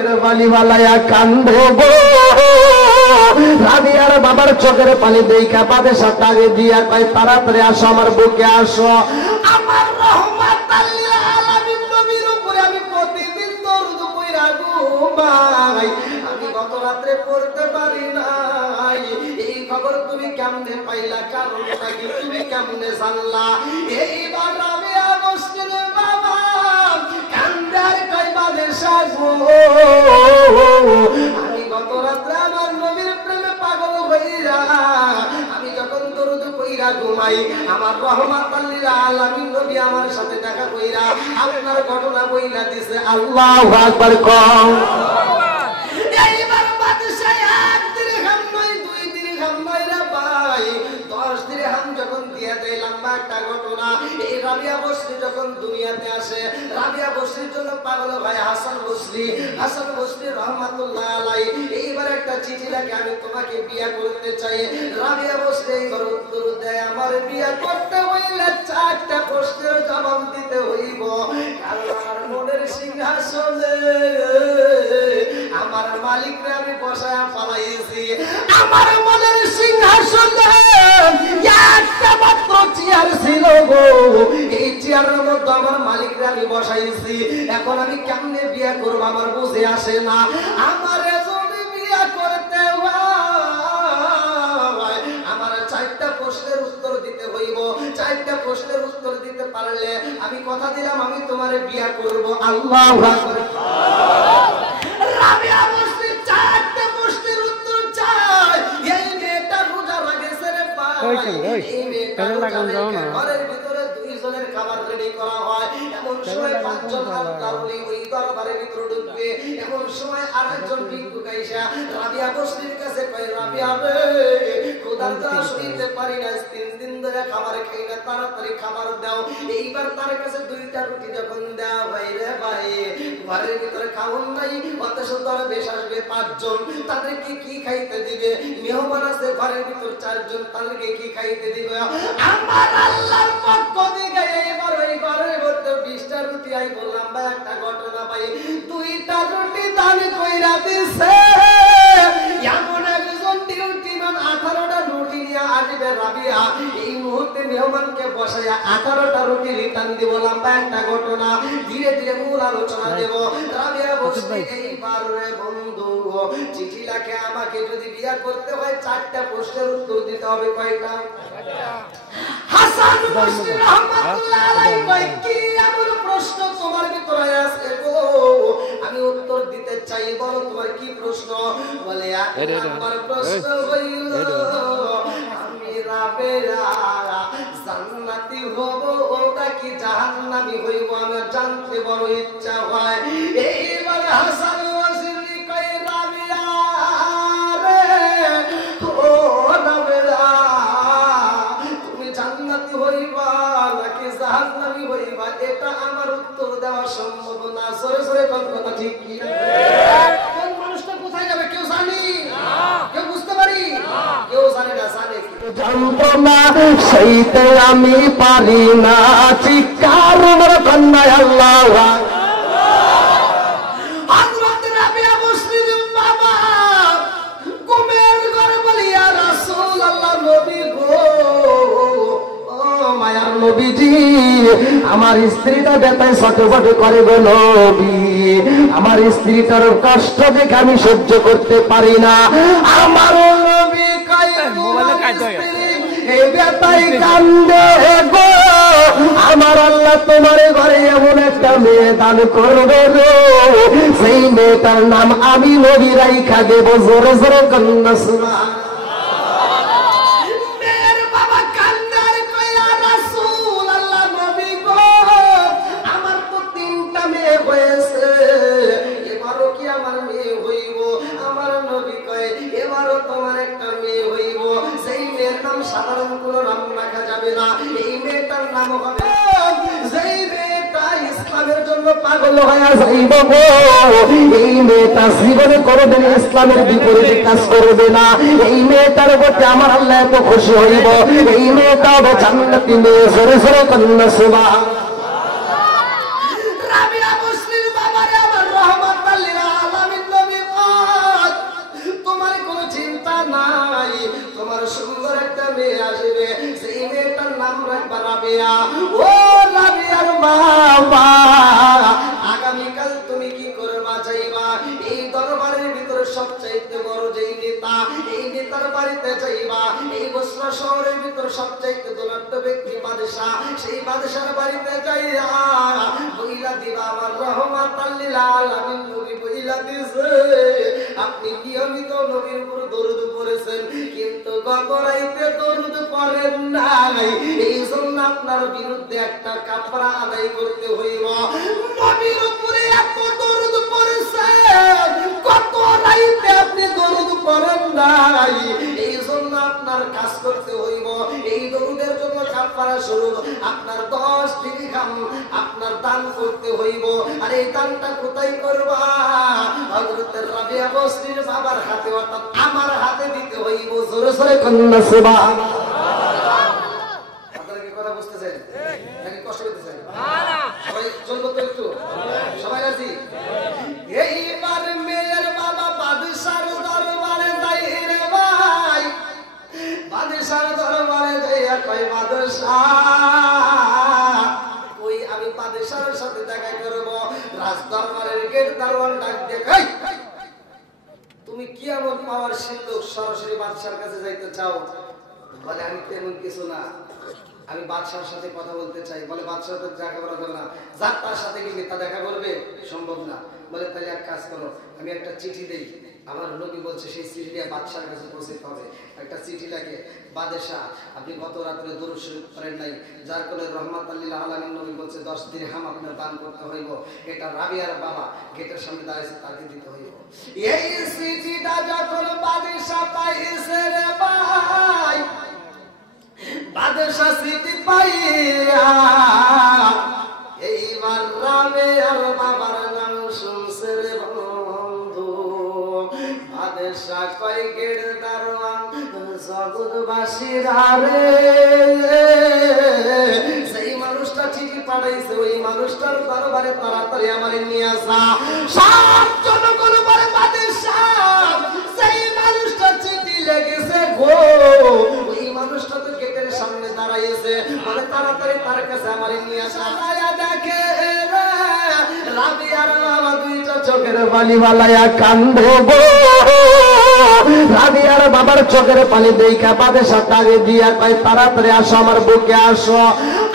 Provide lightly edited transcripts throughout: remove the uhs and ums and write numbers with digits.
চোখের পানি বালায়া কান্দে গো। রাবিয়ার বাবার চোখের পানি দেখা বাদশা তাকে দিয়া কয় তাড়াতাড়ি আসো আমার বুকে আসো। আমার রহমাতাল লিল আলামিন নবীর উপরে আমি প্রতিদিন দরুদ পড়া ঘুমাই, আমি গত রাতে পড়তে পারি নাই। এই খবর তুমি কেমনে পাইলা? কারণটা কি? তুমি কেমনে জানলা? এইবার রাবিয়া মসজিদের বাবা কান্দার কয় বাদশা গো, আমি গত রাতে আমার নবীর প্রেমে পাগল হইরা আমি যখন দরুদ পড়া ঘুমাই, আমার রহমাতাল লিল আলামিন নবী আমার সাথে দেখা কইরা আপনার ঘটনা বইলা দিছে। আল্লাহু আকবার কও। এইবার বাদশা এক দিরহাম নয়, দুই দিরহাম নয় রে ভাই, 10 দিরহাম যখন দিয়া দেয়। লম্বা একটা ঘটনা। এই রাবিয়া বসরি যখন দুনিয়াতে আসে, রাবিয়া বসরির জন্য পাগল ভাই হাসান বসরি, হাসান বসরি রহমাতুল্লাহ আলাইহি এইবার একটা চিঠি লেখে, আমি তোমাকে বিয়ে করতে চাই। রাবিয়া বসরি এইবার উত্তর দেয়, আমার বিয়ে করতে হইলে 4টা প্রশ্নের জবাব দিতে হইব। কারণ আমার মনের সিংহাসনে আমার মালিকরে আমি বসায়া পালাইছি। আমার মনের সিংহাসনে একটা মাত্র চেয়ার ছিল গো, এই চেয়ারের মধ্যে আমার মালিকরে আমি বসাইছি। এখন আমি কেমনে বিয়ে করবো আমার বুঝে আসে না। আমার যদি বিয়ে করতে হয় আমার 4টা প্রশ্নের উত্তর দিতে হইব। 4টা প্রশ্নের উত্তর দিতে পারলে আমি কথা দিলাম আমি তোমারে বিয়ে করব। আল্লাহু আকবার। রাবিয়া বসরি 4টা প্রশ্নের উত্তর চাই। এই মেয়েটা রোজা লাগেছে রে ভাই, এই মেয়েটা ঘরের ভিতরে 2 জনের খাবার রেডি করা হয়। এমন সময় 5 জন আল্লাহওয়ালি ওই দরবারের ভিতরে ঢুকবে। এমন সময় আরেকজন ভিক্ষুক আইসা রাবিয়া বসরির কাছে কয়, রাবিয়া রে ক্ষুধার্ত শুইতে পারি না, 3 দিন ধরে খাবার খাই না, তাড়াতাড়ি খাবার দাও। এইবার তার কাছে 2টা রুটি যখন দেওয়া ভাই রে ভাই, ঘরের ভিতরে খাওন নাই, অথচ দরবেশ আসবে 5 জন, তাদেরকে কি খাইতে দিবে? মেহমান আছে ঘরের ভিতর 4 জন, তাদেরকে কি খাইতে দিবে? আমার আল্লাহর পক্ষ থেকে এইবার ওই ঘরের মধ্যে 20টা রুটি আই বললাম বা একটা ঘটনা ভাই, 2টা রুটি দান কইরা দিছে। এমন একজন ডিউটিম্যান 18টা রুটি নিয়ে আসবে রাবিয়া, এই মুহূর্তে মেহমানকে বসাইয়া 18টা রুটি রিটার্ন দিব। লম্বা একটা ঘটনা, ধীরে ধীরে মূল আলোচনা দেব। রাবিয়া বসবে এইবার রে বন্ধু চিঠি লেখে, আমাকে যদি বিয়ে করতে হয় 4টা প্রশ্নের উত্তর দিতে হবে। কয়টা? হাসান বসরি রহমাতুল্লাহ আলাইহি কয়, কি এমন প্রশ্ন তোমার ভিতরে আছে গো? আমি উত্তর দিতে চাই, বলো তোমার কি প্রশ্ন? বলে আমার প্রশ্ন হইল আমি রাবিয়া জান্নাতি হব নাকি জাহান্নামী হইব, আমার জানতে বড় ইচ্ছা হয়। এইবার হাসান বসরি কয়, রাবিয়া রে ও রাবিয়া, তুমি জান্নাতি হইবা নাকি জাহান্নামী হইবা, এটা আমার উত্তর দেওয়া সম্ভব না। সরে সরে কথা ঠিক কি? কোন মানুষটা কোথায় যাবে কেউ জানি? কেউ বুঝতে পারি? কেউ জানে না। জানে জানতো না সেইতে আমি পারি না, চিৎকার আমার কন্যা আল্লাহ। হযরত রাবিয়া বসরি বাবা ঘুমের ঘরে বলি, ইয়া রাসূলুল্লাহ, নবী গো, ও মায়ার নবীজি, আমার স্ত্রীটা ব্যথায় ছটফট করে গো নবী, আমার স্ত্রীটার কষ্ট দেখে আমি সহ্য করতে পারি না। আমার নবী কয়, এই ব্যথায় কান্দে গো, আমার আল্লাহ তোমার ঘরে এমন একটা মেয়ে দান করবে গো, সেই মেয়েটার নাম আমি নবী রাইখা দেব। জোরে জোরে কন্যা সুবহান। মেয়ের বাবা কান্দার কয়, ইয়া রাসূলুল্লাহ, নবী গো, আমার তো 3টা মেয়ে হয়েছে, এবারও কি আমার মেয়ে হইব? আমার নবী কয়, এবারও তোমার একটা মেয়ে হইব। সেই মেয়ের নাম সাধারণ কোন নাম রাখা যাবে না, এই মেয়েটার নাম হবে, যেই মেয়েটা ইসলামের জন্য পাগল হয়ে যাইব গো, এই মেয়েটা জীবনে কোনোদিন ইসলামের বিপরীতে কাজ করবে না। এই মেয়েটার প্রতি আমার আল্লাহ এত খুশি হইব, এই মেয়েটা হবে জান্নাতি মেয়ে। জোরে জোরে কন্যা সুবহানাল্লাহ। রাবিয়া বসরির বাবারে আমার রহমাতুল লিল আলামিন রাবিয়া, ও রাবিয়ার বাবা, আগামীকাল তুমি কি করবা যাইবা এই দরবারের ভিতরে সবচাইতে বড় যেই নেতা, এই নেতার বাড়িতে যাইবা। এই বসরা শহরের ভিতরে সবচাইতে ধনাঢ্য ব্যক্তি বাদশাহ, সেই বাদশার বাড়িতে যাইয়া বইলা দিবা আমার রহমাতাল লিল আলামিন নবী বইলা দিছে আপনি নিয়মিত নবীর উপর দরুদ পড়েছেন, কিন্তু গত রাতে দরুদ পড়েন নাই, এই জন্য আপনার বিরুদ্ধে একটা কাফারা আদায় করতে হইব। নবীর উপরে এত দরুদ পড়েছেন, কত রাতে আপনি দরুদ পড়েন নাই, এই জন্য আপনার কাজ করতে হইব। এই দরুদের জন্য কাফারা স্বরূপ আপনার 10 দিরহাম আপনার দান করতে হইব। আর এই দানটা কোথায় করবা? হযরত রাবিয়া বসরির বাবার হাতে, অর্থাৎ আমার হাতে দিতে হইব। জোরে জোরে কন্যা সুবহানাল্লাহ। আপনারা কি কথা বুঝতেছেন নাকি কষ্ট করতেছেন? সবাই চলবো তো একটু? সবাই রাজি? এইবার মেয়ের বাবা বাদশার দরবারে যাই রে ভাই, বাদশার দরবারে যাইয়া কয় বাদশাহ ওই আমি বাদশার সাথে দেখা করব। রাজ দরবারের গেট দারোয়ান ডাক দিয়ে কই তুমি কি এমন পাওয়ার সিন্ধুক সরাসরি বাদশার কাছে যাইতে চাও? বলে আমি তেমন কিছু না, আমি বাদশার সাথে কথা বলতে চাই। বলে বাদশার সাথে দেখা করা যাবে না, যার তার সাথে কি নেতা দেখা করবে? সম্ভব না। বলে তাহলে এক কাজ করো, আমি একটা চিঠি দেই, আমার নবী বলছে সেই চিঠিটা বাদশার কাছে পৌঁছতে হবে। একটা চিঠি লাগে, বাদশাহ আপনি গত রাত্রে দরুদ শরীফ করেন নাই, যার ফলে রহমাতাল লিল আলামিন নবী বলছে 10 দিরহাম আপনার দান করতে হইব। এটা রাবিয়ার বাবা গেটের সামনে দাঁড়িয়েছে, তাকে দিতে হইব। এই চিঠিটা যখন বাদশাহ পাইছে রে ভাই, বাদশাহ চিঠি পাইয়া এইবার রাবিয়ার বাবার নাম শুনছে রে বন্ধু। বাদশাহ কয় গেট দারোয়ান জগৎবাসীরা রে, সেই মানুষটা চিঠি পাঠাইছে ওই মানুষটার দরবারে তাড়াতাড়ি আমারে নিয়ে আসা। সব জনগণ বলে বাদশাহ সেই মানুষটা চিঠি লেগেছে গো, ওই মানুষটা তো গেটের সামনে দাঁড়াইছে, মানে তাড়াতাড়ি তার কাছে আমারে নিয়ে আসা। দেখে রাবিয়ার বাবা দুইটা চোখের পানি বালাইয়া কান্দে গো। রাবিয়ার বাবার চোখের পানি দেখা বাদশাহ তাকে দিয়া কয় তাড়াতাড়ি আসো, আমার বুকে আসো।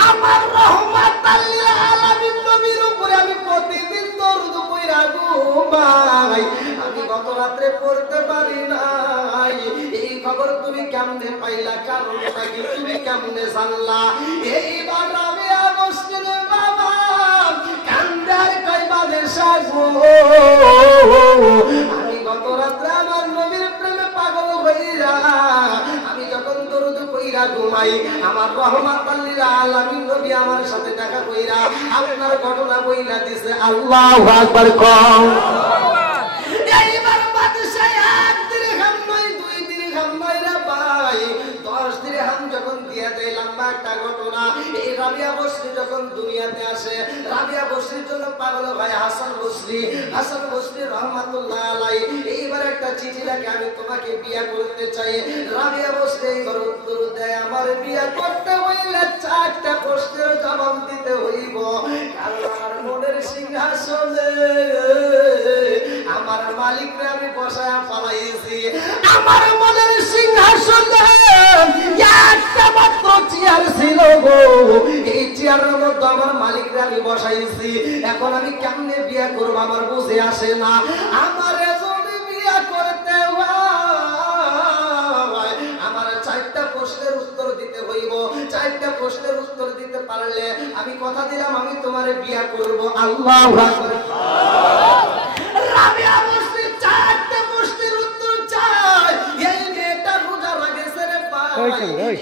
আমার রহমাতাল লিল আলামিন নবীর উপরে আমি প্রতিদিন দরুদ পড়া ঘুমাই, আমি গত রাতে পড়তে পারি নাই। এই খবর তুমি কেমনে পাইলা? কারণটা কি তুমি কেমনে জানলা? এইবার রাবিয়া বসরির বাবা কান্দার কয় বাদশাহ গো, আমি গত রাতে আমার নবীর প্রেমে পাগল হইরা আমি যখন দরুদ পড়া ঘুমাই, আমার রহমাতাল লিল আলামিন নবী আমার সাথে দেখা কইরা আপনার ঘটনা বইলা দিছে। আল্লাহু আকবার কও। এইবার বাদশাহ 1 দিরহাম নয় 2 দিরহাম নয় রে ভাই, 10 দিরহাম যখন দিয়া দেয়। লম্বা একটা ঘটনা। এই রাবিয়া বসরি যখন দুনিয়াতে আসে, রাবিয়া বসরির জন্য পাগল ভাই হাসান বসরি, হাসান বসরি রহমাতুল্লাহ আলাইহি এইবার একটা চিঠি লেখে আমি তোমাকে বিয়ে করতে চাই। রাবিয়া বসরি এইবার উত্তর দেয় আমার বিয়ে করতে হইলে 4টা প্রশ্নের জবাব দিতে হইব, কারণ আমার মনের সিংহাসনে আমার মালিকরে আমি বসায়া পালাইছি। আমার মনের সিংহাসনে একটা মাত্র চেয়ার ছিল গো, এই চেয়ারের মধ্যে আমার মালিকরে আমি বসাইছি। এখন আমি কেমনে বিয়ে করবো আমার বুঝে আসে না। আমার যদি বিয়ে করতে হয় আমার 4টা প্রশ্নের উত্তর দিতে হইব। 4টা প্রশ্নের উত্তর দিতে পারলে আমি কথা দিলাম আমি তোমারে বিয়ে করব। আল্লাহু আকবার। রাবিয়া বসরি 4টা প্রশ্নের উত্তর চাই। এই মেয়েটা রোজা লাগেছে রে ভাই,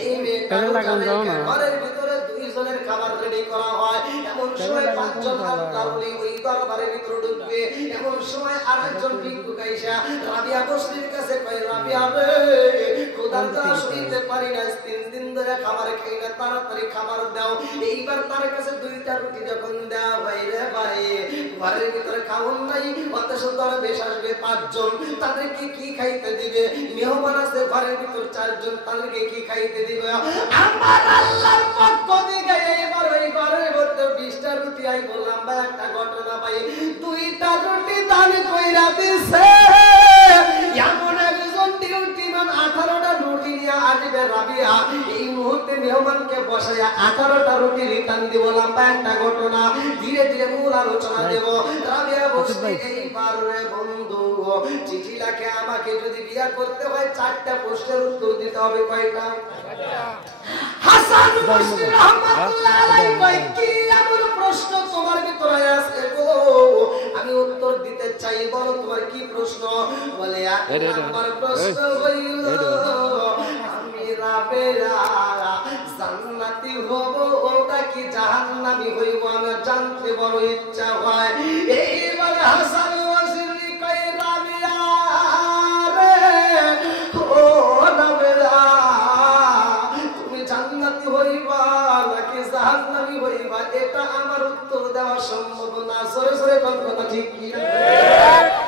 এই মেয়েটা লাগান দাও না। ঘরের ভিতরে 2 জনের খাবার রেডি করা হয়, এমন সময় 5 জন আল্লাহওয়ালি ওই দরবারের ভিতরে ঢুকবে। এমন সময় আরেকজন ভিক্ষুক আইসা রাবিয়া বসরির কাছে কয় রাবিয়া রে খোদার দাস হইতে পারি না, 3 দিন ধরে খাবার খাই না, তাড়াতাড়ি খাবার দাও। এইবার তার কাছে 2টা রুটি যখন দেওয়া ভাই রে ভাই ঘরের ভিতরে খাওন নাই, অথচ দরবেশ আসবে 5 জন, তাদেরকে কি খাইতে দিবে? মেহমান আছে ঘরের ভিতর 4 জন, তাদেরকে কি খাইতে দিবে? আমার আল্লাহর পক্ষ থেকে এবার ওই ঘরের মধ্যে 20টা রুটি আই বললাম বা একটা ঘটনা পাই, 2টা রুটি দান কইরা দিছে। এমন একজন ডিউটিম্যান 18টা রুটি নিয়ে আসবে রাবিয়া, এই মুহূর্তে মেহমানকে বসাইয়া 18টা রুটি রিটার্ন দিব। লম্বা একটা ঘটনা, ধীরে ধীরে মূল আলোচনা দেব। রাবিয়া বসে এইবার রে বন্ধু, চিঠি লেখে আমাকে যদি বিয়া করতে হয় 4টা প্রশ্নের উত্তর দিতে হবে। কয়টা? হাসান বসরি রাহমাতুল্লাহ আলাইহি কয়, কি এমন প্রশ্ন তোমার ভিতরে আছে গো, আমি উত্তর দিতে চাই, বলো তোমার কি প্রশ্ন? বলে আমার প্রশ্ন হইল আমি রাবেয়া জান্নাতি হব নাকি জাহান্নামী হইব, আমার জানতে বড় ইচ্ছা হয়। এইবার হাসান বসরি কয়, রাবেয়া রে ও রাবেয়া, তুমি জান্নাতি হইবা নাকি জাহান্নামী হইবা, এটা আমার উত্তর দেওয়া সম্ভব না। সরে সরে কোন কথা ঠিক কি?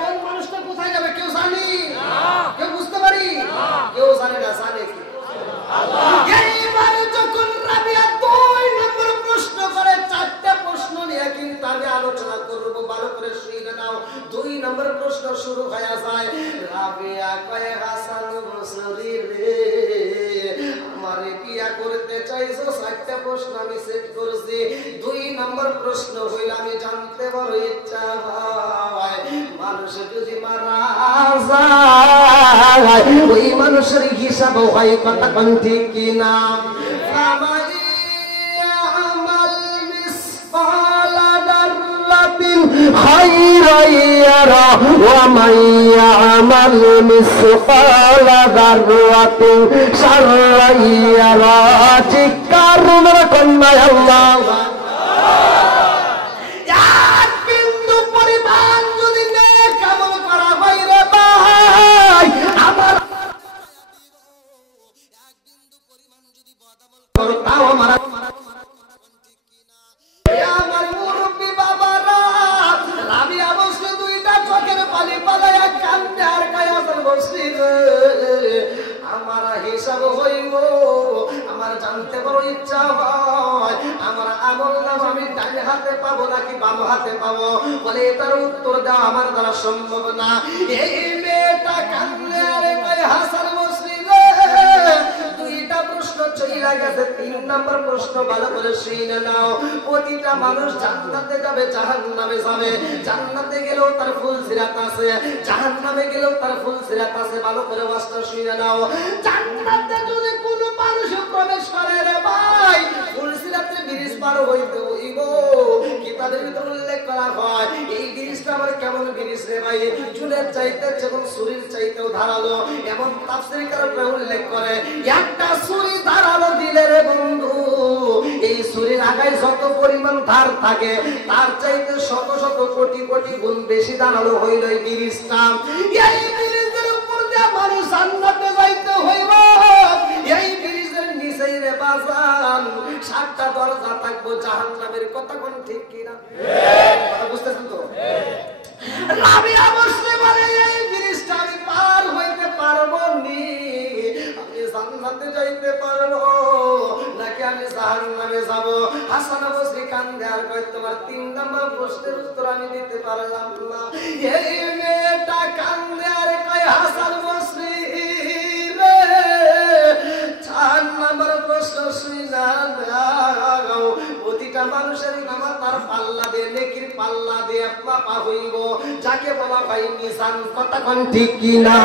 কোন মানুষটা কোথায় যাবে কেউ জানি? কেউ বুঝতে পারি? কেউ জানে না। জানে কি? আল্লাহ। এইবার যখন রাবিয়া 2 নম্বর প্রশ্ন করে, 4টা প্রশ্ন নিয়ে কিন্তু আমি আলোচনা করব, ভালো করে শুনে নাও। 2 নম্বর প্রশ্ন শুরু হয়ে যায়। রাবিয়া কয়, হাসান বসরি রে, আমারে বিয়া করতে চাইছো, 4টা প্রশ্ন আমি সেট করছি। 2 নম্বর প্রশ্ন হইল আমি জানতে বড় ইচ্ছা হয়, মানুষ যদি মারা যায় ওই মানুষের হিসাব হয়, কথা কোন ঠিক কিনা? خيرا يرى ومن يعمل مثقال ذرة شرا يرى চিৎকার করে কন্যা আল্লাহ। এক বিন্দু পরিমাণ যদি নেক আমল করা হয় রে ভাই, আমার এক বিন্দু পরিমাণ যদি বদ আমল করো তাও আমার আমার মুরব্বি বাবারা, রাবিয়া বসে 2টা চোখের পানি পালায়া কান্দে আর কয়, হাসান বসরি আমার হিসাব হইব, আমার জানতে বড় ইচ্ছা হয়, আমার আমল নাম আমি ডান হাতে পাবো নাকি বাম হাতে পাবো? বলে এটার উত্তর দেওয়া আমার দ্বারা সম্ভব না। এই মেয়েটা কান্দে আর কয়, হাসান বসরি 2টা প্রশ্ন চলে গেছে, 3 নম্বর প্রশ্ন ভালো করে শুনে নাও। প্রতিটা মানুষ জান্নাতে যাবে জাহান্নামে যাবে, জান্নাতে গেলেও তার ফুল সিরাত আছে, জাহান্নামে গেলেও তার ফুল সিরাত আছে। ভালো করে ওয়াজটা শুনে নাও। জান্নাতে যদি কোনো মানুষ প্রবেশ করে রে ভাই, ফুল সিরাতের ব্রিজ পার হইতে হইব। কিতাবের ভিতরে উল্লেখ করা হয় এই ব্রিজটা আবার কেমন ব্রিজ রে ভাই, চুলের চাইতে এবং শরীর চাইতেও ধারালো। এমন তাফসীরকাররা উল্লেখ করে, একটা ছুরি ধারালো দিলে রে বন্ধু, এই ছুরির আগায় যত পরিমাণ ধার থাকে তার চাইতে শত শত কোটি কোটি গুণ বেশি ধারালো হইল এই ব্রিজটা। এই ব্রিজের উপর দিয়ে মানুষ জান্নাতে যাইতে হইব। এই ব্রিজের নিচেই রে বাজান 7টা দরজা থাকবো জাহান্নামের। কথা কোন ঠিক কিনা? কথা বুঝতেছেন তো? রাবিয়া বসলে বলে, এই ব্রিজটা আমি পার হইতে পারবো নি, আমি জান্নাতে যাইতে পারবো নাকি আমি জাহান্নামে যাব? হাসান বসরি কান্দে আর কয়, তোমার 3 নম্বর প্রশ্নের উত্তর আমি দিতে পারলাম না। এই মেয়েটা কান্দে আর কয়, হাসান বসরি রে 4 নম্বর প্রশ্ন শুনা দাও। প্রতিটা মানুষের নামা তার পাল্লা দিয়ে, নেকির পাল্লা দিয়ে মাপা হইব, যাকে বলা হয় মিজান। কথা কোন ঠিক কিনা?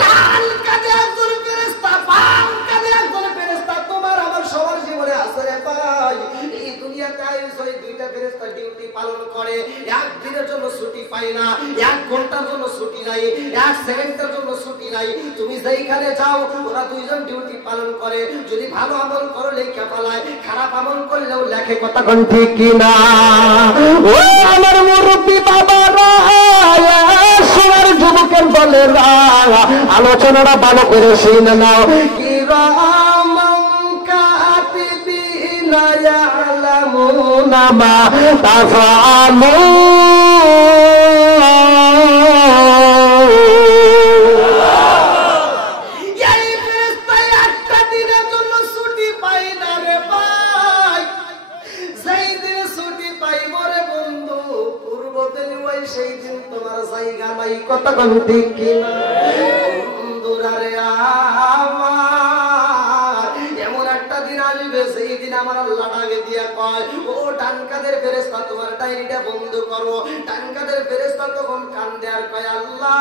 ডান কাঁধে একজন ফেরেশতা, বাম কাঁধে একজন ফেরেশতা, তোমার আমার সবার জীবনে আছে রে ভাই। এই দুনিয়াতে আইছো, এই 2টা ফেরেশতা ডিউটি পালন করে। একদিনের জন্য ছুটি পাই না, 1 ঘন্টার জন্য ছুটি নাই, 1 সেকেন্ডের জন্য ছুটি নাই। তুমি যেইখানে যাও ওরা 2 জন ডিউটি পালন করে। যদি ভালো আমল করো লেখা পালায়, খারাপ আমল করলেও লেখে। কথা কোন ঠিক কিনা? ও আমার মুরব্বি বাবারা, সোনার যুবকের বলে আলোচনাটা ভালো করে শুনে নাও। কিরামান কাতিবিনা ইয়ালামুনা মা তাফআলুন। এই ফেরেশতায় একটা দিনের জন্য ছুটি পাই না রে ভাই। যেই দিন ছুটি পাইব রে বন্ধু, পূর্বতে ওই সেই দিন তোমার জায়গা নাই। কথা কোন ঠিক কিনা বন্ধুরা রে আমার, এমন একটা দিন আসবে সেই দিন আমার আল্লাহ ডাকে দিয়া কয়, ও ডান কাদের ফেরেশতা তোমার ডায়েরিটা বন্ধ করো। ডান কাদের ফেরেশতা তখন কান্দে আর কয়, আল্লাহ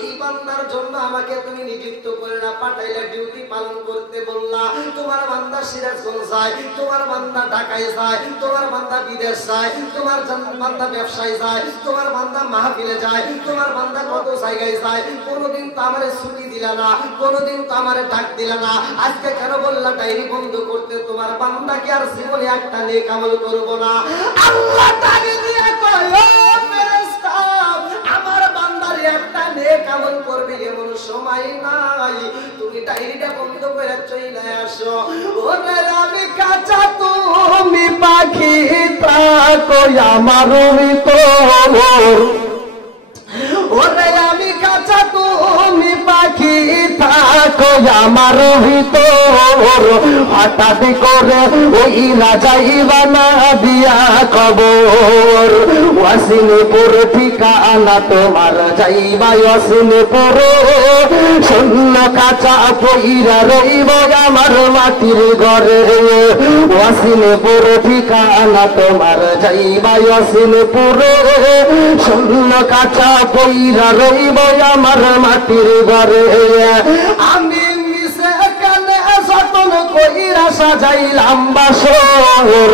এই বান্দার জন্য আমাকে তুমি নিযুক্ত করে না পাঠাইলে, ডিউটি পালন করতে বললা। তোমার বান্দা সিরাজগঞ্জ যায়, তোমার বান্দা ঢাকায় যায়, তোমার বান্দা বিদেশ যায়, তোমার বান্দা ব্যবসায় যায়, তোমার বান্দা মাহফিলে যায়, তোমার বান্দা কত জায়গায় যায়। কোনোদিন তো আমার ছুটি দিলা না, কোনোদিন তো আমার ডাক দিলা না। আজকে কেন বললা ডায়েরি বন্ধ করতে? তোমার বান্দাকে আর জীবনে একটা নেক আমল করব না। আল্লাহ ডাকে দিয়া কয়, ও ফেরেশতা আমার বান্দার একটা নেক আমল করবে এমন সময় নাই, তুমি ডায়েরিটা বন্ধ করে চলে আসো। ওরে আমি কাঁচা তুমি পাখি থাকো আমার ভিতর, ওরে আমি কাঁচা তুমি পাখি থাকো আমার ভিতর। হঠাৎ করে ওই রাজাইবা না দিয়া খবর, ওয়াসিনপুর ঠিকানা তোমার যাইবা ওয়াসিনপুর। শূন্য কাঁচা পইরা রইব আমার মাটির ঘরে, ওয়াসিনপুর ঠিকানা তোমার যাইবা ওয়াসিনপুর। শূন্য কাঁচা পইরা রইব আমার মাটির ঘরে। আমি মিশে কানে যতন কইরা সাজাইলাম বাসর,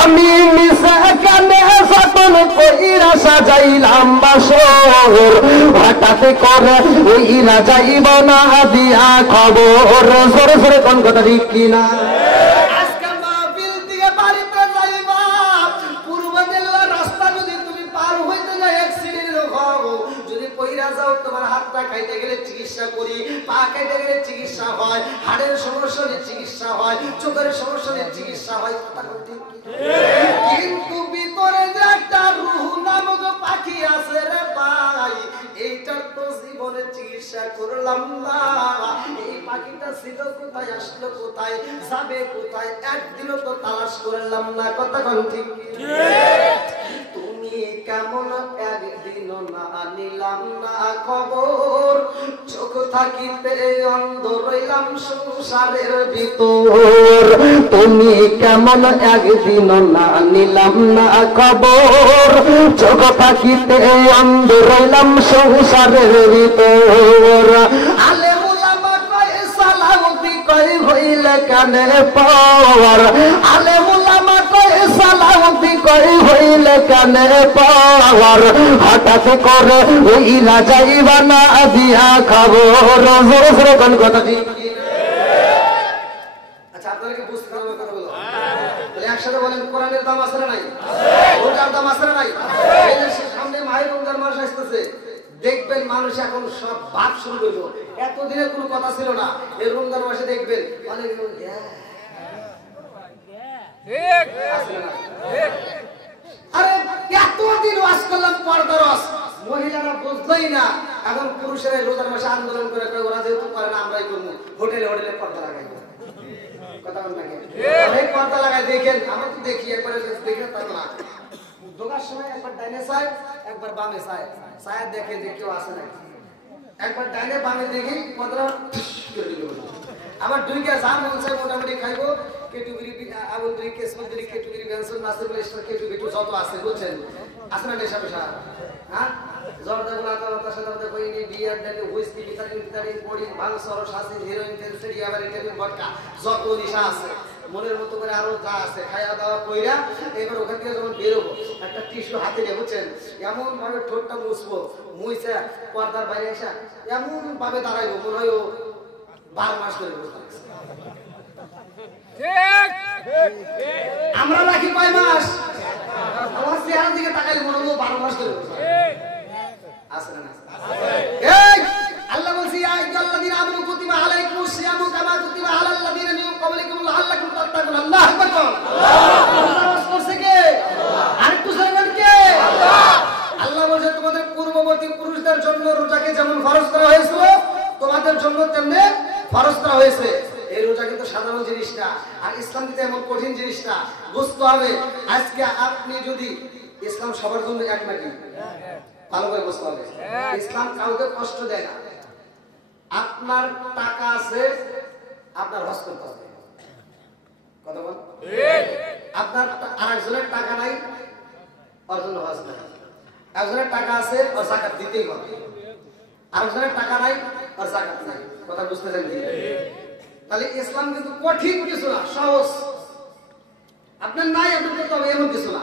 আমি মিশে কানে যতন কইরা সাজাইলাম বাসর। হঠাৎ করে ওইরা যাইব না দিয়া খবর। জোরে জোরে কোন কথা ঠিক কিনা? আজকে মাহফিল দিয়ে বাড়িতে যাইবা, পূর্ব দিল্লা রাস্তা যদি তুমি পার হইতে যাই অ্যাক্সিডেন্ট হও, যদি কইরা যাও তোমার হাতটা খাইতে গেলে চিকিৎসা করি, পা খাইতে গেলে চিকিৎসা হয়, হাড়ের সমস্যা হলে চিকিৎসা হয়, চোখের সমস্যা হলে চিকিৎসা হয়। কিন্তু ভিতরে যে একটা রূহ নামক পাখি আছে রে ভাই, এইটার তো জীবনে চিকিৎসা করলাম না। এই পাখিটা ছিল কোথায়, আসলো কোথায়, যাবে কোথায়, একদিনও তো তালাশ করলাম না। কথা কোন ঠিক? তুমি কেমন একদিনও না নিলাম না খবর, চোখ থাকিতে অন্ধ রইলাম সংসারের ভিতর। তুমি কেমন একদিনও না নিলাম না খবর, চোখ থাকিতে অন্ধ রইলাম সংসারের ভিতর। আলে মুলামা কয় সালাউদ্দি কয় হইলে কানে পাওয়ার, আলে মুলামা কয় সালাউদ্দি কয় হইলে কানে পাওয়ার। হঠাৎ করে ওইরা যাইবা না দিয়া খবর। জোরে জোরে কোন কথা ঠিক? আচ্ছা আপনাদেরকে বুঝতে হবে কথাগুলো। তাহলে একসাথে বলেন, কোরআনের দাম আছে না নাই? রোজার দাম আছে না নাই? এই যে সামনে মাহে রমজান মাস আসতেছে, দেখবেন মানুষ এখন সব ভাব শুরু করলো। এতদিনে কোনো কথা ছিল না, এই রমজান মাসে দেখবেন অনেক আরে এতদিন ওয়াজ করলাম পর্দার রস, মহিলারা বুঝলোই না। এখন পুরুষেরা রোজার মাসে আন্দোলন করে, ওরা যেহেতু করে না আমরাই করবো, হোটেলে হোটেলে পর্দা লাগাই। কথা বল নাকি? অনেক পর্দা লাগাই দেখেন, আমরা তো দেখি একবারে দেখে তা না। ঢোকার সময় একবার ডাইনে চায়, একবার বামে চায়, চায় দেখে যে কেউ আসে নাকি। একবার ডাইনে বামে দেখি পর্দা আবার দুইটা যা মন চায় মোটামুটি খাইবো। কেটুগিরি আবুদ্রি কেসমুদ্রি কেটুগিরি বেনসন নাসিরুল ইসলাম কেটুগিরি যত আছে বুঝছেন, আছে না নেশা পেশা? হ্যাঁ, জর্দা গুলাতা তার সাথে কইনি বিয়ার ডালি হুইস্কি ভিটামিন ভিটামিন কোডিন ভাং সরস আছে, হিরোইন টেনসেরি আবার ইটালিন ভডকা, যত নেশা আছে মনের মতো করে আরো যা আছে খাওয়া দাওয়া কইরা এবার ওখান থেকে যখন বেরোবো একটা টিস্যু হাতে নিয়ে বুঝছেন, এমন ভাবে ঠোঁটটা মুছবো, মুইছে পর্দার বাইরে এসে এমন ভাবে দাঁড়াইবো মনে হয় ও 12 মাস ধরে বসে আছে। আমরা রাখি কয় মাস? আমার চেহারা দিকে তাকাইলে মনে হলো 12 মাস ধরে বসে আছে না? এই আল্লাহ বলছি ইয়া আইয়ুহাল্লাযীনা আমানু কুতিবা আলাইকুমুস সিয়ামু কামা কুতিবা আলাল লাযীনা মিন ক্বাবলিকুম লাআল্লাকুম তাত্তাকুন। আল্লাহু আকবার। আল্লাহ করছে কে? আরেকটু জোরে বলেন কে? আল্লাহ কঠিন জিনিসটা বুঝতে হবে। আজকে আপনি যদি ইসলাম সবার জন্য এক নাকি ভালো করে বুঝতে হবে। ইসলাম কাউকে কষ্ট দেয় না। আপনার টাকা আছে, আপনার হজ করতে হবে, কথা বল। আপনার আরেকজনের টাকা নাই, ওর জন্য হজ নাই। একজনের টাকা আছে, ওর যাকাত দিতেই হবে। আরেকজনের টাকা নাই, ওর যাকাত নাই। কথা বুঝতেছেন কি? তাহলে ইসলাম কিন্তু কঠিন কিছু না, সহজ। আপনার নাই, আপনার করতে হবে এমন কিছু না।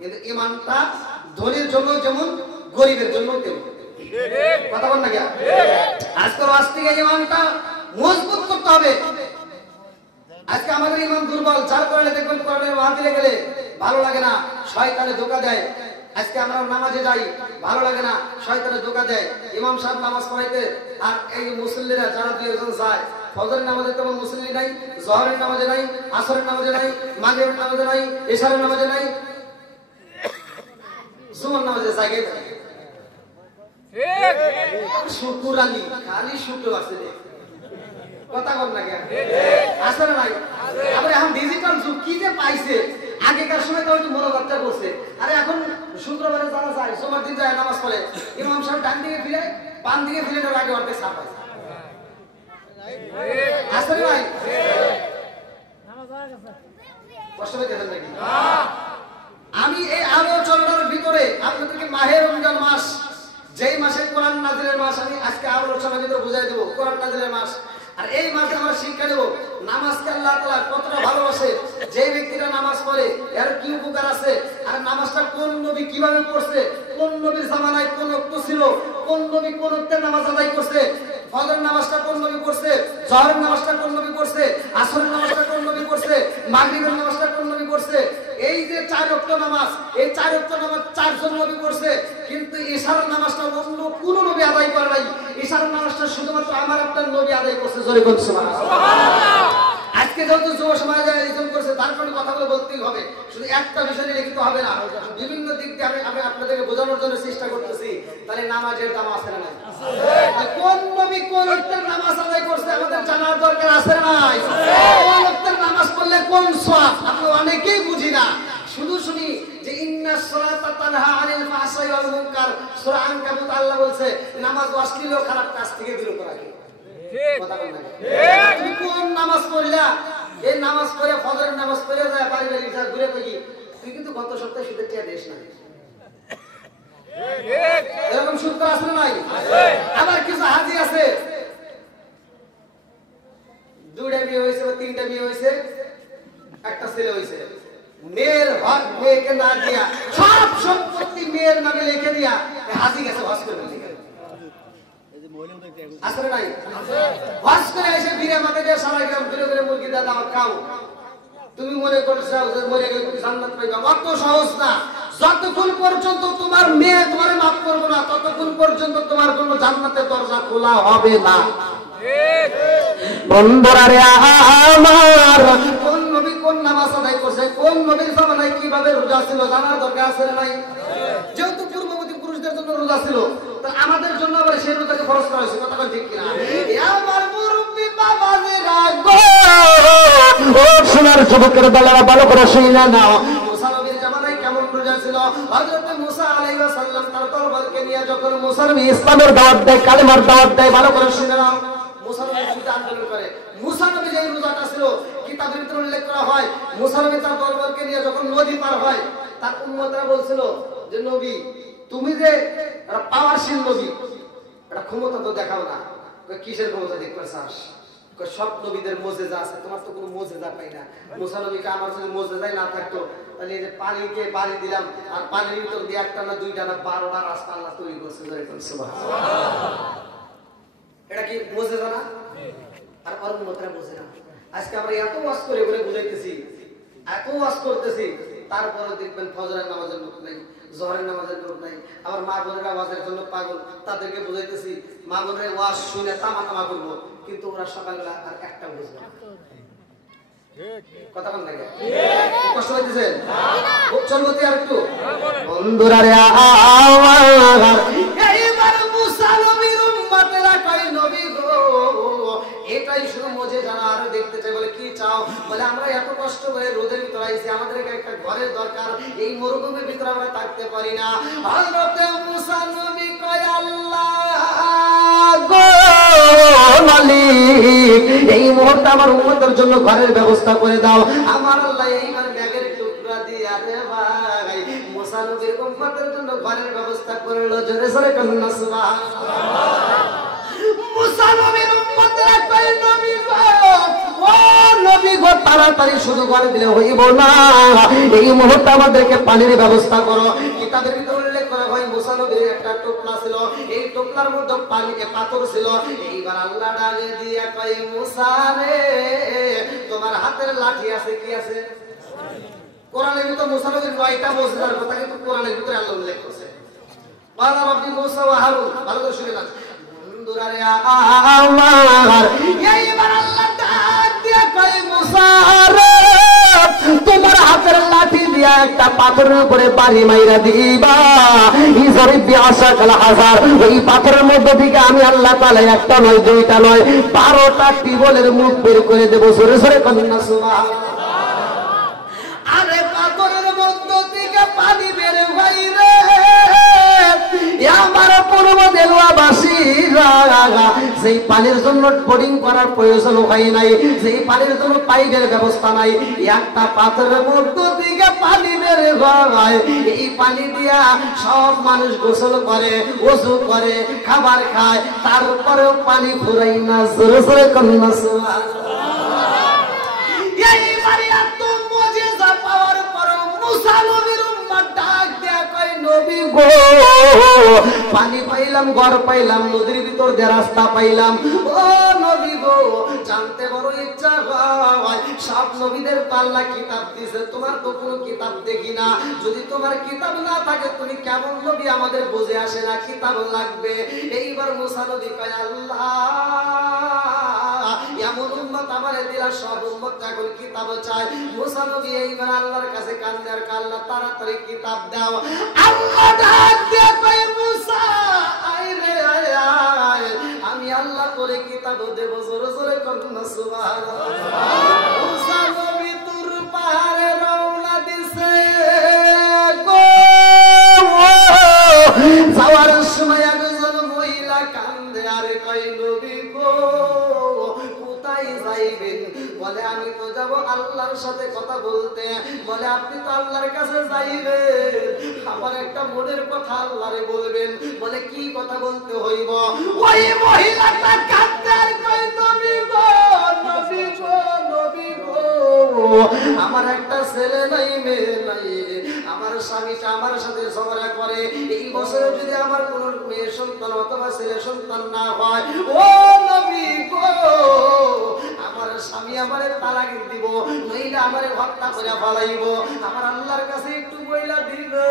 কিন্তু ইমানটা ধনীর জন্য যেমন, গরিবের জন্য তেমন। কথা বল না কি? আজকে আজ থেকে ইমানটা মজবুত করতে হবে। আজকে আমাদের ইমান দুর্বল, যার কারণে দেখবেন কোরআনের মাহফিলে গেলে ভালো লাগে না, শয়তানে ধোঁকা দেয়। আজকে আমরা নামাজে যাই, ভালো লাগে না, শয়তানে ধোঁকা দেয়। ইমাম সাহেব নামাজ পড়াইতে, আর এই মুসল্লিরা যারা দুইজন যায়, ফজরের নামাজে তেমন মুসল্লি নাই, জোহরের নামাজে নাই, আসরের নামাজে নাই, মাগরিবের নামাজে নাই, ইশারের নামাজে নাই, জুমার নামাজে জায়গায় থাকে। শুকুর আলী খালি শুক্র আছে, কথা বল না কেন? আসলে নাই। আবার এখন ডিজিটাল যুগ কি যে পাইছে, আগেকার সময় তো একটু মনোবার্তা করছে। আরে এখন শুক্রবারে যারা যায়, সোমবার দিন যায় নামাজ পড়ে, ইমাম সাহেব ডান দিকে ফিরে, বাম দিকে ফিরে নেওয়ার আগে অর্ধেক ছাপ পাইছে। আসলে নাই, কষ্ট পেয়েছেন নাকি? আমি এই আলোচনার ভিতরে আপনাদেরকে মাহে রমজান মাস, যেই মাসে কোরআন নাজিলের মাস, আমি আজকে আলোচনার ভিতরে বুঝাই দেবো কোরআন নাজিলের মাস। আর এই মাসে আমরা শিক্ষা দেবো নামাজকে আল্লাহ তাআলা কতটা ভালোবাসে, যে ব্যক্তিরা নামাজ পড়ে এর কি উপকার আছে, আর নামাজটা কোন নবী কিভাবে পড়ছে, কোন নবীর জামানায় কোন ওয়াক্ত ছিল, কোন নবী কোন ওয়াক্তে নামাজ আদায় করছে, ফজর নামাজটা কোন নবী পড়ছে, জোহরের নামাজটা কোন নবী পড়ছে, আসরের নামাজটা কোন নবী পড়ছে, মাগরিবের নামাজটা কোন নবী পড়ছে। এই যে 4 ওয়াক্ত নামাজ, এই 4 ওয়াক্ত নামাজ 4 জন নবী পড়ছে, কিন্তু ইশারার নামাজটা অন্য কোন নবী আদায় করে নাই। ইশারার নামাজটা শুধুমাত্র আমার আপনার নবী আদায় করছে। জোরে বলুন সুবহানাল্লাহ। আজকে যেহেতু যুব সমাজ আয়োজন করছে, তার কারণে কথাগুলো বলতেই হবে, শুধু একটা বিষয় নিয়ে লিখিত হবে না, বিভিন্ন দিক দিয়ে আমি আপনাদেরকে বোঝানোর জন্য চেষ্টা করতেছি। তাহলে নামাজের দাম আছে না নাই? কোন নবী কোন ওয়াক্তের নামাজ আদায় করছে আমাদের জানার দরকার আছে না নাই? কোন ওয়াক্তের নামাজ পড়লে কোন সওয়াব আমরা অনেকেই বুঝি না, শুধু শুনি যে ইন্নাস সালাতা তানহা আনিল ফাহশাই ওয়াল মুনকার। সূরা আনকাবুত আল্লাহ বলছে নামাজ অশ্লীল ও খারাপ কাজ থেকে বিরত রাখে। কথা বল না? তুমি কোন নামাজ পড়লা? এই নামাজ পড়ে ফজরের নামাজ পড়ে যায় বাড়ি বাড়ি যা ঘুরে কই, তুই কিন্তু গত সপ্তাহে সুদের টাকা দেশ না। এরকম সুদ করা আছে না নাই? আবার কিছু হাজি আছে, 2টা বিয়ে হয়েছে বা 3টা বিয়ে হয়েছে, একটা ছেলে হয়েছে, মেয়ের হক মেয়েকে না দিয়া সব সম্পত্তি মেয়ের নামে লিখে দিয়া হাজি গেছে হজ করে। আসলে নাই, হজ করে এসে বিয়ে মাঠে দিয়ে সারা গ্রাম ঘুরে ঘুরে মুরগি দিয়ে দাওয়াত খাও। তুমি মনে করছো যে মরে গেলে তুমি জান্নাত পাইবা, অত সহজ না। যতক্ষণ পর্যন্ত তোমার মেয়ে তোমারে মাফ করবে না, ততক্ষণ পর্যন্ত তোমার জন্য জান্নাতের দরজা খোলা হবে না। বন্ধুরা রে আমার, কোন নবী কোন নামাজ আদায় করছে, কোন নবীর জামানায় কিভাবে রোজা ছিল জানার দরকার আছে না নাই? যেহেতু পূর্ববর্তী পুরুষদের জন্য রোজা ছিল, তা আমাদের জন্য আবার সেই রোজাকে ফরজ করা হয়েছে। কথা ঠিক কিনা? আমার মুরব্বি বাবাজিরা গো, ও সোনার যুবকের দলেরা ভালো করে শুনে নাও। মুসা নবীর জামানায় কেমন রোজা ছিল? হযরত মুসা আলাইহিস সালাম তার তরবারকে নিয়ে যখন মুসা নবী ইসলামের দাওয়াত দেয়, কালেমার দাওয়াত দেয়, ভালো করে শুনে নাও। মুসা নবী যুদ্ধে আন্দোলন করে, মুসা নবী যে রোজাটা ছিল কিতাবের ভিতরে উল্লেখ করা হয়, মুসা নবী তার তরবারকে নিয়ে যখন নদী পার হয়, তার উম্মতরা বলছিল যে নবী তুমি যে একটা পাওয়ারশীল নবী, একটা ক্ষমতা তো দেখাও না। কিসের ক্ষমতা দেখতে চাস? সব নবীদের মুজিজা আছে, তোমার তো কোনো মুজিজা পাই না। মুসা নবীকে আমার যদি মুজিজাই না থাকতো, তাহলে এই যে পানিকে বাড়ি দিলাম, আর পানির ভিতর দিয়ে একটা না 2টা না 12টা রাস্তা আল্লাহ তৈরি করছে। এটা কি মুজিজা না? আর ওর উম্মতরা বোঝে না। আজকে আমরা এত ওয়াজ করে বলে বুঝাইতেছি, এত ওয়াজ করতেছি, তারপরে দেখবেন ফজরের নামাজের লোক নাই, জোহরের নামাজের লোক নাই। আবার মা বোনের আওয়াজের জন্য পাগল, তাদেরকে বুঝাইতেছি মা বোনের ওয়াজ শুনে তামা করবো, কিন্তু ওরা সকালবেলা আর একটা বুঝবে না। কথা বল নাকি? কষ্ট হইতেছে? চলবতি আর একটু বন্ধুরা রে আমার, এইবার মুসা নবীর উম্মতেরা কই নবী গো এটাই শুধু মুজে জানা আর দেখতে চাই। বলে কি চাও? বলে আমরা এত কষ্ট করে মরুভূমির ভিতরে আমরা থাকতে পারি না। হযরত মুসা নবী কয় আল্লাহ গো মালিক, এই মুহূর্তে আমার উম্মতের জন্য ঘরের ব্যবস্থা করে দাও। আমার আল্লাহ এইবার মেঘের টুকরা দিয়া রে ভাই মুসা নবীর উম্মতের জন্য ঘরের ব্যবস্থা করলো। জোরে জোরে কন্যা সুবহানাল্লাহ। মুসা নবীর উম্মতরা কয় নবী গো, ও নবী গো, তাড়াতাড়ি শুধু করে দিলে হইব না, এই মুহূর্তে আমাদেরকে পানির ব্যবস্থা করো। কিতাবের ভিতরে উল্লেখ করা হয় মুসা নবীর একটা টোপলা ছিল, এই টোপলার মধ্যে পানিতে পাথর ছিল। এইবার আল্লাহ ডাকে দিয়া কয় মুসা রে, তোমার হাতের লাঠি আছে কি আছে? কোরআনের ভিতরে মুসা নবীর 9টা মুজিজার কথা কিন্তু কোরআনের ভিতরে আল্লাহ উল্লেখ করেছে। বাবা রাব্বি মুসা ওয়া হারুন, ভালো করে শুনে নাও। বন্ধুরা রে আমার, এইবার আল্লাহ ডাক দিয়া কয় মুসা রে, তোমার হাতের লাঠি দিয়া একটা পাথরের উপরে বাড়ি মাইরা দিবা। ইজরিব বিআসাকাল হাজার, ওই পাথরের মধ্যে থেকে আমি আল্লাহ তাআলা একটা নয় দুইটা নয় 12টা টিবলের মুখ বের করে দেব। জোরে জোরে কন্যা সুবহানাল্লাহ। আরে পাথরের মধ্যে থেকে পানি বের হইরে আমার পূর্ব দেলওয়াবাসীরা, সেই পানির জন্য বোরিং করার প্রয়োজন হয় নাই, সেই পানির জন্য পাইপের ব্যবস্থা নাই, একটা পাথরের মধ্যে থেকে পানি বের হয়। এই পানি দিয়া সব মানুষ গোসল করে, ওযু করে, খাবার খায়, তারপরেও পানি ফুরাই না। জোরে জোরে কন্যা সুবহানাল্লাহ। এইবারে এত মুজিজা পাওয়ার পরও মুসা নবীর উম্মত ডাক দেয়া কয় নবী গো, পানি পাইলাম, ঘর পাইলাম, নদীর ভিতর দিয়ে রাস্তা পাইলাম, ও নবী গো, জানতে বড় ইচ্ছা হয় সব নবীদের আল্লাহ কিতাব দিয়েছে, তোমার তো কোনো কিতাব দেখি না। যদি তোমার কিতাব না থাকে তুমি কেমন নবী আমাদের বুঝে আসে না, কিতাব লাগবে। এইবার মুসা নবী কয় আল্লাহ এমন উম্মত আমারে দিলা, সব উম্মত এখন কিতাব চায়। মুসা নবী এইবার আল্লাহর কাছে কান্দে আর আল্লাহ তাড়াতাড়ি কিতাব দাও। আল্লাহ ডাক দিয়ে কয় মুসা আয় রে আয়, আমি আল্লাহ করে কিতাব দেব। জোরে জোরে কন্যা সুবহানাল্লাহ। মুসা নবী তুর পাহাড়ে রওনা দিছে গো, যাওয়ার সময় একজন মহিলা কান্দে আর কয় নবী গো কোথায় যাইবেন? বলে আমি তো যাব আল্লাহর সাথে কথা বলতে। বলে আপনি তো আল্লাহর কাছে যাইবেন, আমার একটা মনের কথা আল্লাহরে বলবেন। বলে কি কথা বলতে হইব? ওই মহিলাটা কাঁদতে আর কয় নবী গো, নবী গো, নবী গো, আমার একটা ছেলে নাই, মেয়ে নাই, আমার স্বামীটা আমার সাথে ঝগড়া করে, এই বছরে যদি আমার কোন মেয়ে সন্তান অথবা ছেলে সন্তান না হয়, ও নবী গো, আমার স্বামী আমারে তালাক দিব, নইলে আমারে হত্যা করে ফেলাইব। আমার আল্লাহর কাছে একটু বইলা দিবে,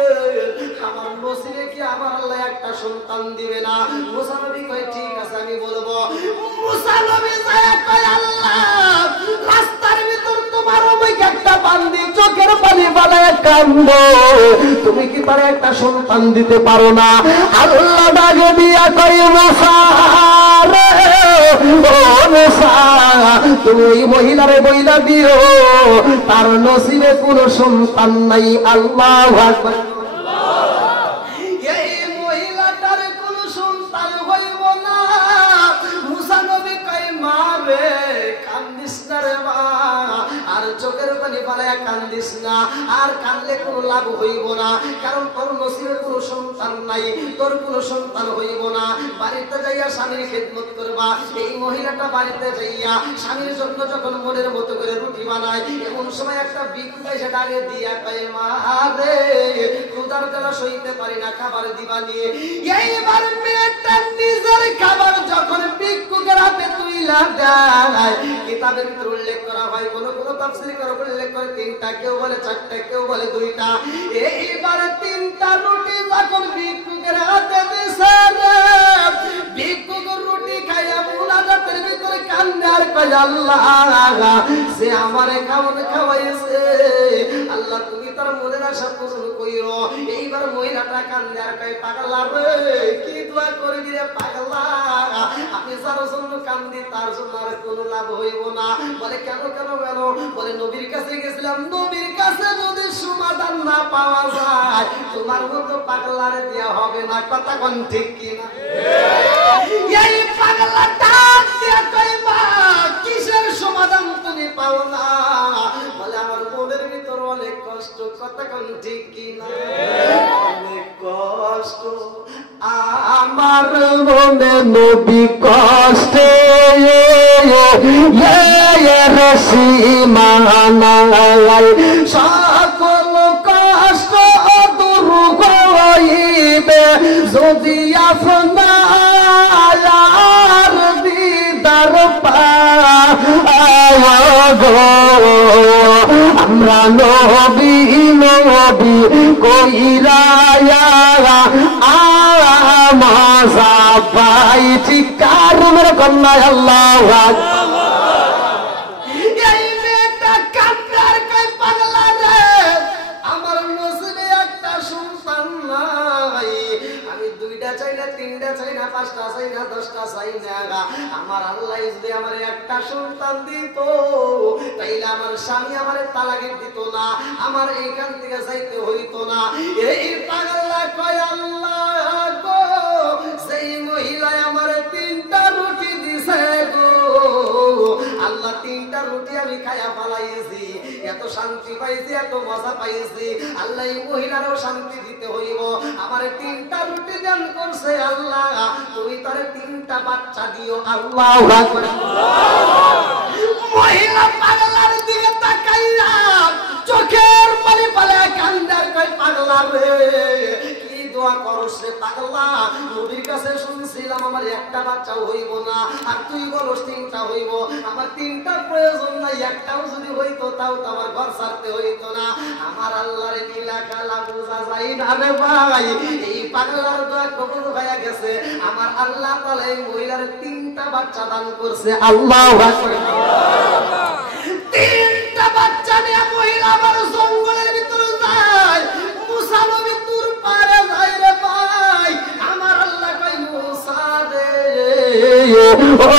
আমার নসিবে কি আমার আল্লাহ একটা সন্তান দিবে না? মুসা নবী কয় ঠিক আছে আমি বলবো। মুসা নবী যায় কয় আল্লাহ রাস্তার ভিতর তোমার ওই একটা বান্দি চোখের পানি বানায় কান্দো, তুমি কি পারে একটা সন্তান দিতে পারো না? আল্লাহ ডাকে দিয়া কয় মুসা রে, ও মুসা, তুমি ওই মহিলারে বইলা দিও তার নসিবে কোনো সন্তান নাই। আল্লাহু আকবার। এই মহিলাটার কোনো সন্তান হইব না। মুসা নবী কয় মা রে কান্দিস না রে মা, আর চোখের পানি ফেলায়া কান্দিস না, আর কান্দলে কোনো লাভ হইব না, কারণ তোর নসিবে কোনো সন্তান নাই, তোর কোনো সন্তান হইব না। বাড়িতে যাইয়া স্বামীর খেদমত করবা। এই মহিলাটা বাড়িতে যাইয়া স্বামীর জন্য যখন মনের মতো করে রুটি বানায়, এমন সময় একটা ভিক্ষুক এসে ডাকে দিয়া কয় মা রে ক্ষুধার জ্বালা সইতে পারি না, খাবার দিবা নিয়ে। এইবার মেয়েটা নিজের খাবার যখন ভিক্ষুকের হাতে তুইলা দেয়, কিতাবের ভিতরে উল্লেখ করা হয়, কোন কোন তাফসীর করে উল্লেখ করে 3টা, কেউ বলে 4টা, কেউ বলে 2টা। এইবার 3টা রুটি যখন ভিক্ষুকের হাতে দিছে, ভিক্ষুক রুটি খাইয়া মুনাজাতের ভিতরে কান্দে আর কয় আল্লাহ সে আমারে খাওয়াইছে, আল্লাহ তুমি তার মনের আশা পূরণ কইরো। এই এইবার মহিলাটা কান্দে আর কয় পাগলা রে কি দোয়া করবি রে পাগলা, আমি যার জন্য কান্দি তার জন্য আর কোনো লাভ হইব না। বলে কেন কেন কেন? বলে নবীর কাছে গেছিলাম, নবীর কাছে যদি সমাধান না পাওয়া যায় তোমার মতো পাগলারে দেওয়া হবে না। কথা কোন ঠিক কিনা? এই পাগলাটা দিয়া কই মা কিসের সমাধান তুমি পাও না? বলে আমার মনের ভিতর অনেক কষ্ট। কথা কোন ঠিক কিনা? অনেক কষ্ট আমার মনে নবী কষ্টে রসিমানায় সকল কষ্ট দূর হইবে যদি আপনার দিদার পাওয়া গো। আমরা নবী নবী কইরা আমাজা পাই চিকার মেরে কন্যা আল্লাহু আকবার। এই মেয়েটা কান্দার কই পাগলা রে আমার নসিবে একটা সন্তান নাই। আমি দুইটা চাই না, তিনটা চাই না, পাঁচটা চাই না, 10টা চাই না। আমার আল্লাহ যদি আমার একটা সন্তান দিত তাইলে আমার স্বামী আমারে তালাক দিত না, আমার এইখান থেকে যাইতে হইতো না। এই পাগলা কয় আল্লাহ গো সেই মহিলায় আমারে 3টা রুটি দিছে গো আল্লাহ, 3টা রুটি আমি খায়া পালাইছি, এত শান্তি পাইছি, এত মজা পাইছি। আল্লাহ এই মহিলারও শান্তি দিতে হইব, আমারে 3টা রুটি দান করছে আল্লাহ, তুমি তারে 3টা বাচ্চা দিও। আল্লাহু আকবার। মহিলা পাগলার দিকে তাকাইয়া চোখের পানি পালে কান্দার কই পাগলা রে কি দোয়া করছ রে পাগলা, নবীর কাছে শুনছিলাম আমার একটা বাচ্চাও হইব না, আর তুই বলস 3টা হইব। আমার 3টার প্রয়োজন নাই, একটাও যদি হইতো তাও তো আমার ঘর ছাড়তে হইতো না। আমার আল্লাহর লীলা খেলা বোঝা যায় না রে ভাই। এই পাগলার দোয়া কবুল হয়ে গেছে, আমার আল্লাহ তাআলা এই মহিলার 3টা বাচ্চা দান করছে। আল্লাহু আকবার। 3টা বাচ্চা নিয়ে মহিলা আবার জঙ্গলের ভিতরে যায়, মুসা নবী দূর পারে যায় রে ভাই। আমার আল্লাহ কই মুসা রে ও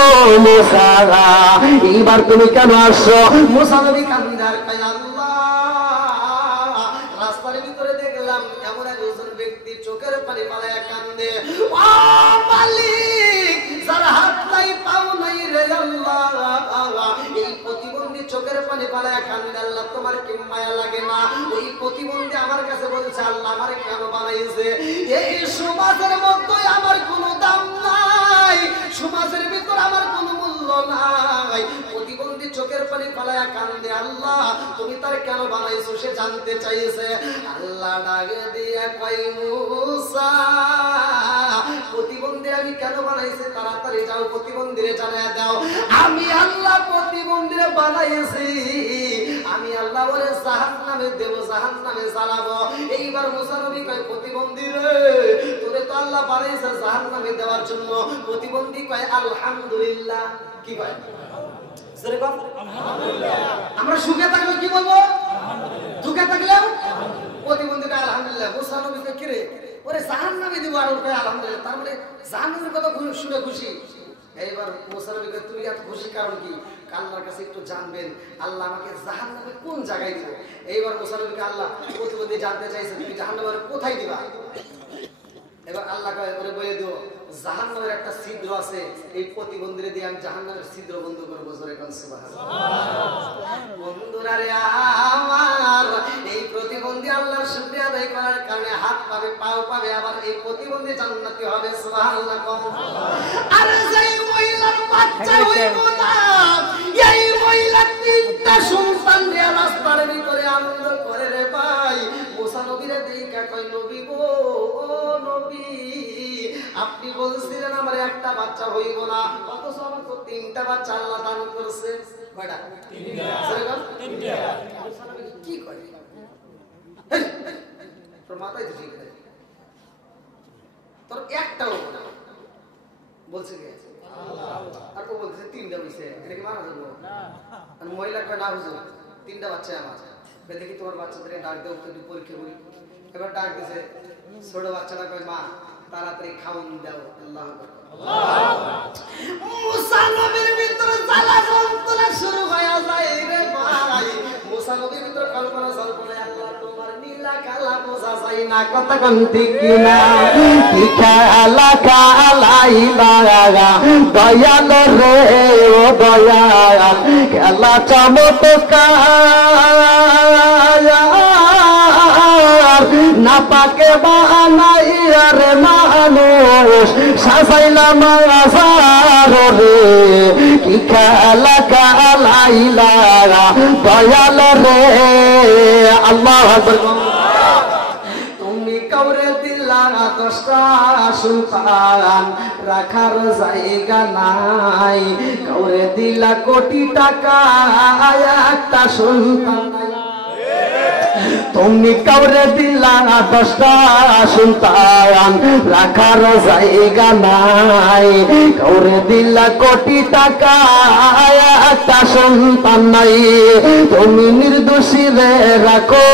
মুসা এইবার তুমি কেন আসছো? মুসা নবী কান্দার কই আল্লাহ রাস্তার ভিতরে দেখলাম এমন একজন ব্যক্তি চোখের পানি পালায়া কান্দে। ও মালিক যার হাত নাই পাও নাই রে আল্লাহ, এই প্রতিবন্ধী চোখের পানি পালায়া কান্দে আল্লাহ তোমার কি মায়া লাগে না? ওই প্রতিবন্ধী আমার কাছে বলছে আল্লাহ আমারে কেন বানাইছে? এই সমাজের মধ্যে আমার কোনো দাম নাই, সমাজের ভিতর আমার কোনো মূল্য নাই। প্রতিবন্ধী চোখের পানি পালায়া কান্দে আল্লাহ তুমি তার কেন বানাইছো সে জানতে চাইছে। আল্লাহ ডাকে দিয়া কই মুসা প্রতিবন্ধী আমি কেন বানাইছি তাড়াতাড়ি যাও প্রতিবন্ধীরে জানায়া দাও। আমি আল্লাহ প্রতিবন্ধীরে বানাইছি, আমি আল্লাহ বলে জাহান্নামে দেব, জাহান্নামে জ্বালাবো। এইবার মুসা নবী কয় প্রতিবন্ধী রে তোরে তো আল্লাহ বানাইছে জাহান্নামে দেওয়ার জন্য। প্রতিবন্ধী কয় আলহামদুলিল্লাহ। কি কয়? আমরা সুখে থাকলে কি বলবো? দুঃখে থাকলেও প্রতিবন্ধীটা আলহামদুলিল্লাহ। মুসা নবী কয় কি রে ওরে জাহান্নামে দিব, আর ওর আলহামদুলিল্লাহ, তার মানে জাহান্নামের কথা শুনে খুশি। এইবার মুসা নবী কয় তুমি এত খুশি কারণ কি? আল্লাহর কাছে একটু জানবেন আল্লাহ আমাকে জাহান্নামে কোন জায়গায় দিব। এইবার মুসা নবী কয় আল্লাহ প্রতিবন্ধী জানতে চাইছে তুমি জাহান্নামে কোথায় দিবা? এবার আল্লাহ কয় ওরে বলে দিও জাহান্নামের একটা ছিদ্র আছে, এই প্রতিবন্ধীরে দিয়ে আমি জাহান্নামের ছিদ্র বন্ধ করবো। জোরে কোন সুবহানাল্লাহ। বন্ধুরা রে আমার এই প্রতিবন্ধী আল্লাহর শুকরিয়া আদায় করার কারণে হাত পাবে, পাও পাবে, আবার এই প্রতিবন্ধী জান্নাতি হবে। সুবহানাল্লাহ। আর যেই মহিলার বাচ্চা হইব না, এই মহিলা 3টা সন্তান নিয়ে রাস্তার ভিতরে আনন্দ করে রে ভাই। মুসা নবীরে দেখা কয় নবী গো ও নবী আপনি বলছিলেন আমার একটা বাচ্চা হইব না, অথচ আমার তো 3টা বাচ্চা আল্লাহ দান করছে। কয়টা? 3টা। কি করে তোর মাথায় তো ঠিক আছে, তোর একটাও না বলছে কি আর ও বলছে 3টা হইছে, এটা কি মানা যাবে? আর মহিলা কয় না হুজুর 3টা বাচ্চা আমার। দেখি তোমার বাচ্চাদেরকে ডাক দেও একটু পরীক্ষা করি। এবার ডাক দিছে ছোট বাচ্চাটা কয় মা তাড়াতাড়ি খাওন দাও আল্লাহু আকবার মুসা নবীর ভিতরে জ্বালা যন্ত্রণা শুরু হয়ে যায় রে ভাই মুসা নবীর ভিতরে কল্পনা সল্পনা আল্লাহ তোমার নীলা কালা বোঝা যায় না কথা কোন ঠিক কিনা কি কালা কালাইলা দয়াল রে ও দয়াল খেলা চমৎকার না পাকে বানাইয়া রে মানুষ সাজাইলাম আসার রে কি খেলা কালাইলা দয়াল রে আল্লাহু আকবার তুমি কাউরে দিলা 10টা সন্তান রাখার জায়গা নাই কাউরে দিলা কোটি টাকা একটা সন্তান নাই তুমি কাউরে দিলা 10টা সন্তান রাখার জায়গা নাই কাউরে দিলা কোটি টাকা একটা সন্তান নাই তুমি নির্দোষী রে রাখো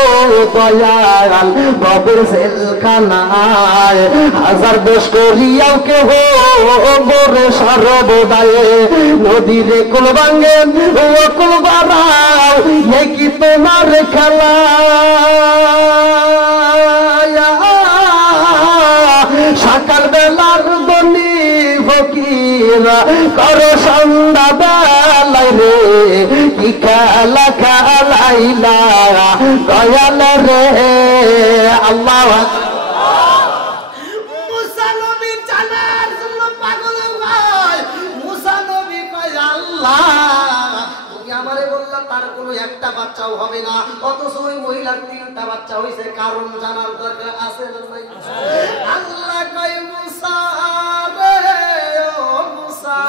দয়াল বাবের জেলখানায় হাজার দোষ করিয়াও কেহ বরে সর্বদায় নদীরে কুল ভাঙে ও কুল বাড়াও এ কি তোমার খেলা সকাল বেলার দনি ফকির কর সন্ধ্যা বেলায় রে কি খেলা খেলাইলা দয়াল রে আল্লাহ মুসা নবী জানার জন্য পাগল হয় মুসা নবী কয় আল্লাহ তুমি আমারে বললা তার কোনো একটা বাচ্চাও হবে না অথচ ওই মহিলার 3টা বাচ্চা হইছে কারণ জানার দরকার আছে না নাই আল্লাহ কয় মুসা রে ও মুসা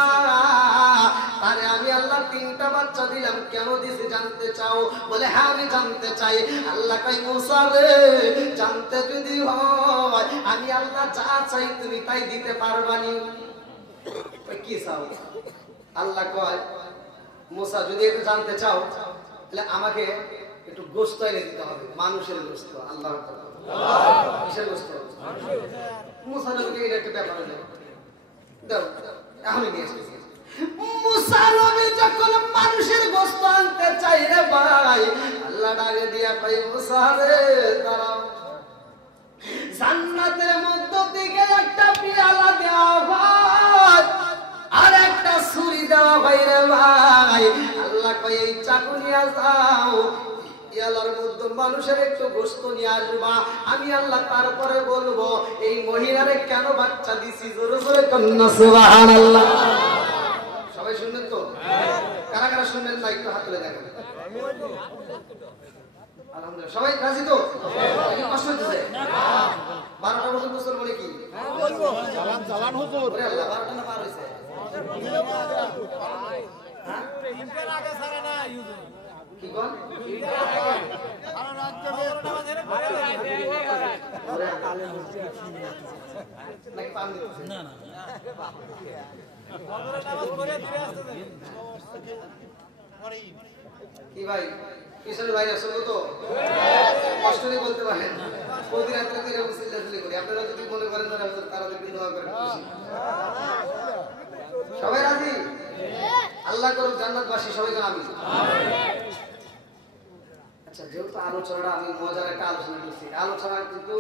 আরে আমি আল্লাহ 3টা বাচ্চা দিলাম কেন দিছি জানতে চাও বলে হ্যাঁ আমি জানতে চাই আল্লাহ কয় মুসা রে জানতে যদি হয় আমি আল্লাহ যা চাই তুমি তাই দিতে পারবানি কি চাও আল্লাহ কয় মুসা যদি একটু জানতে চাও তাহলে আমাকে একটু গোশত এনে দিতে হবে মানুষের গোশত আল্লাহ কিসের গোশত মুসা নবীকে এটা একটা ব্যাপার হলো দাও আমি নিয়ে এসেছি মুসা নবী যখন মানুষের গোশত আনতে চাই রে ভাই আল্লাহ ডাকে দিয়া কই মুসা রে দাঁড়াও জান্নাতের মধ্য থেকে একটা পেয়ালা দেওয়া ভাই আর একটা ছুরি দেওয়া ভাই রে ভাই আল্লাহ কই এই চাকু নিয়ে যাও পেয়ালার মধ্যে মানুষের একটু গোশত নিয়ে আসবা আমি আল্লাহ তারপরে বলবো এই মহিলারে কেন বাচ্চা দিছি জোরে জোরে কন্না সুবহানাল্লাহ সবাই শুনলেন তো কারা কারা শুনলেন না একটু হাত তুলে দেখেন আলহামদুলিল্লাহ সবাই রাজি তো কষ্ট হচ্ছে 12টা বছর বছর বলে কি চালান হুজুর ওরে আল্লাহ 12টা না পার হইছে হ্যাঁ ইনকার আগে সারা না হুজুর কি কোন সারা রাত জেগে নামাজের পরে ওরে কালে মুস্তি নাকি পান দিতেছে না না ফজরের নামাজ পড়ে ফিরে আসতেছে কি ভাই কিশোর ভাই আসলে তো কষ্ট নিয়ে বলতে পারেন প্রতি রাত্রে তো এরকম চিল্লাচিল্লি করি আপনারা যদি মনে করেন না তারা দেখবেন দোয়া করেন সবাই রাজি আল্লাহ করুক জান্নাতবাসী সবাই আমি আচ্ছা যেহেতু আলোচনাটা আমি মজার একটা আলোচনা করছি আলোচনা কিন্তু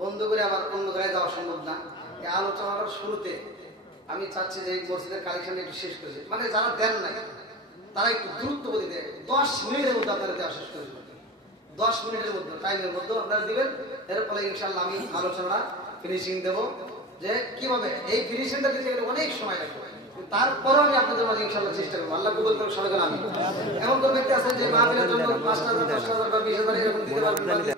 বন্ধ করে আবার অন্য জায়গায় যাওয়া সম্ভব না এই আলোচনাটার শুরুতে আমি চাচ্ছি যে এই মসজিদের কালেকশন একটু শেষ করেছি মানে যারা দেন নাই তারা একটু দ্রুত গতি দেয় 10 মিনিটের মধ্যে আপনারা দেওয়া শেষ করে দেবেন 10 মিনিটের মধ্যে টাইমের মধ্যে আপনারা দিবেন এর ফলে ইনশাআল্লাহ আমি আলোচনাটা ফিনিশিং দেব যে কিভাবে এই ফিনিশিংটা দিতে গেলে অনেক সময় লাগবে তারপরও আমি আপনাদের মাঝে ইনশাআল্লাহ চেষ্টা করব আল্লাহ কবুল করুক সবাই আমি এমন কোন ব্যক্তি আছেন যে মাহফিলের জন্য 5,000 10,000 বা 20,000 এরকম দিতে পারবেন